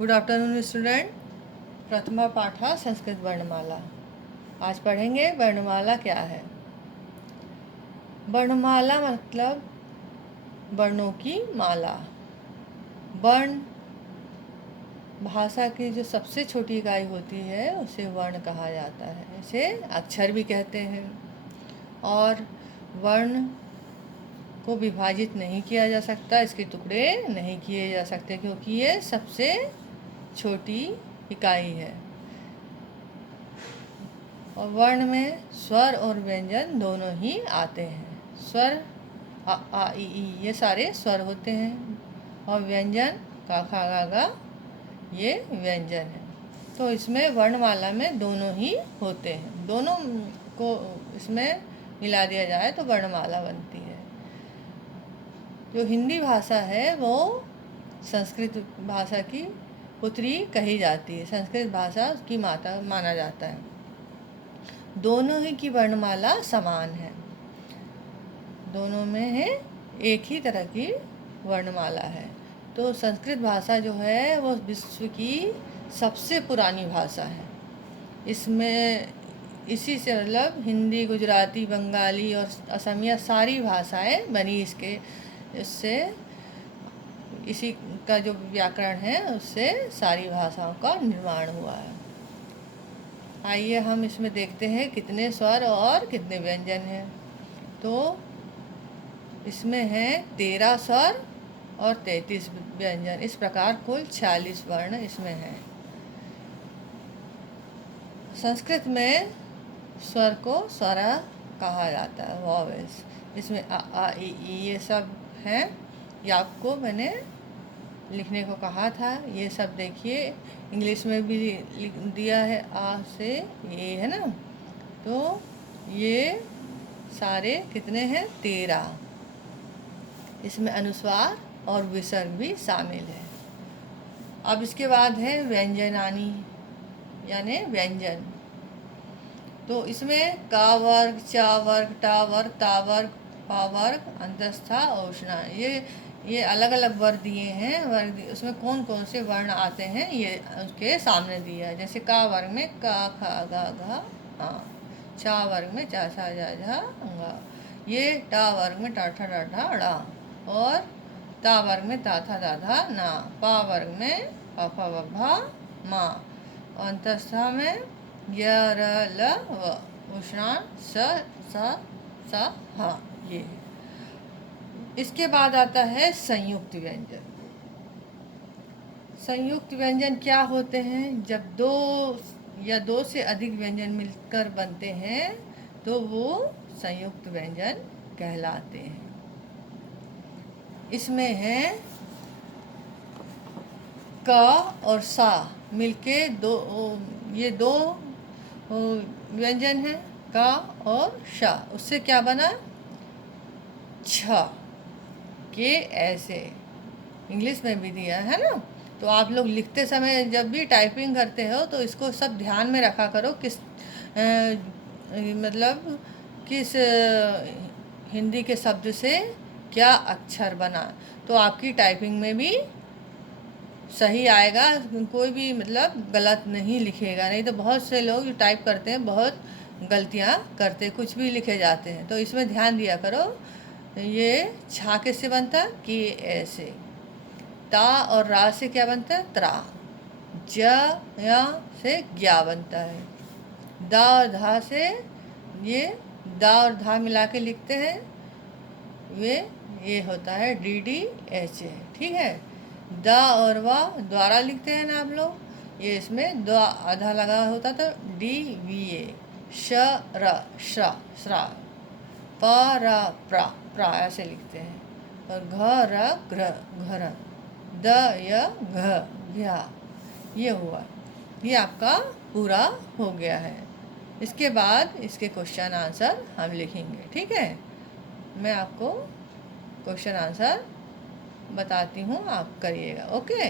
Good afternoon student. प्रथमा पाठा संस्कृत वर्णमाला। आज पढ़ेंगे वर्णमाला क्या है। वर्णमाला मतलब वर्णों की माला। वर्ण भाषा की जो सबसे छोटी इकाई होती है उसे वर्ण कहा जाता है। इसे अक्षर भी कहते हैं। और वर्ण को विभाजित नहीं किया जा सकता, इसके टुकड़े नहीं किए जा सकते, क्योंकि ये सबसे छोटी इकाई है। और वर्ण में स्वर और व्यंजन दोनों ही आते हैं। स्वर आ आ ई ये सारे स्वर होते हैं, और व्यंजन का खा गा गा ये व्यंजन है। तो इसमें वर्णमाला में दोनों ही होते हैं। दोनों को इसमें मिला दिया जाए तो वर्णमाला बनती है। जो हिंदी भाषा है वो संस्कृत भाषा की पुत्री कही जाती है। संस्कृत भाषा उसकी माता माना जाता है। दोनों ही की वर्णमाला समान है। दोनों में है एक ही तरह की वर्णमाला है। तो संस्कृत भाषा जो है वो विश्व की सबसे पुरानी भाषा है। इसमें इसी से मतलब हिंदी, गुजराती, बंगाली और असमिया सारी भाषाएं बनी इससे इसी का जो व्याकरण है उससे सारी भाषाओं का निर्माण हुआ है। आइए हम इसमें देखते हैं कितने स्वर और कितने व्यंजन हैं। तो इसमें हैं 13 स्वर और 33 व्यंजन। इस प्रकार कुल 46 वर्ण इसमें हैं। संस्कृत में स्वर को स्वरा कहा जाता है, वॉवेल्स। इसमें अ आ इ ई ये सब हैं। ये आपको मैंने लिखने को कहा था। ये सब देखिए, इंग्लिश में भी लिख दिया है, आ से ये है ना। तो ये सारे कितने हैं? 13। इसमें अनुस्वार और विसर्ग भी शामिल है। अब इसके बाद है व्यंजनानी यानी व्यंजन। तो इसमें का वर्ग, चा वर्ग, टा वर्ग, ता वर्ग, पा वर्ग, अंतस्था, औष्णा, ये अलग अलग वर्ग दिए हैं। उसमें कौन कौन से वर्ण आते हैं ये उसके सामने दिया है। जैसे का वर्ग में का, खा, गा, घा, हाँ। चा वर्ग में चा, छा, जा, झा, गा। ये टा वर्ग में टा, ठा, डा, ढा, ड़ा। और ता वर्ग में ता, था, दा, धा, ना। पा वर्ग में पा, फा, बभा, मा। और अंतस्था में य, र, ल, व। उष्णाण स, स, ह। ये इसके बाद आता है संयुक्त व्यंजन। संयुक्त व्यंजन क्या होते हैं? जब दो या दो से अधिक व्यंजन मिलकर बनते हैं तो वो संयुक्त व्यंजन कहलाते हैं। इसमें है क और सा मिलके ये दो व्यंजन हैं, का और शा। उससे क्या बना? छ के ऐसे। इंग्लिश में भी दिया है ना। तो आप लोग लिखते समय जब भी टाइपिंग करते हो तो इसको सब ध्यान में रखा करो, मतलब किस हिंदी के शब्द से क्या अक्षर बना, तो आपकी टाइपिंग में भी सही आएगा। कोई भी मतलब गलत नहीं लिखेगा। नहीं तो बहुत से लोग जो टाइप करते हैं बहुत गलतियाँ करते, कुछ भी लिखे जाते हैं। तो इसमें ध्यान दिया करो। ये छा किससे बनता है? कि ऐसे। ता और रा से क्या बनता है? त्रा। ज या से ज्ञा बनता है। दा और धा से ये दा और धा मिला के लिखते हैं, ये होता है डी डी एच ए। ठीक है। द और वा द्वारा लिखते हैं ना आप लोग। ये इसमें द आधा लगा होता तो डी वी ए। श र श्रा श्रा। प र प्रा प्रा ऐसे लिखते हैं। और घ र घ्र घर। द य घ घ्या। ये हुआ। ये आपका पूरा हो गया है। इसके बाद इसके क्वेश्चन आंसर हम लिखेंगे। ठीक है। मैं आपको क्वेश्चन आंसर बताती हूँ, आप करिएगा। ओके।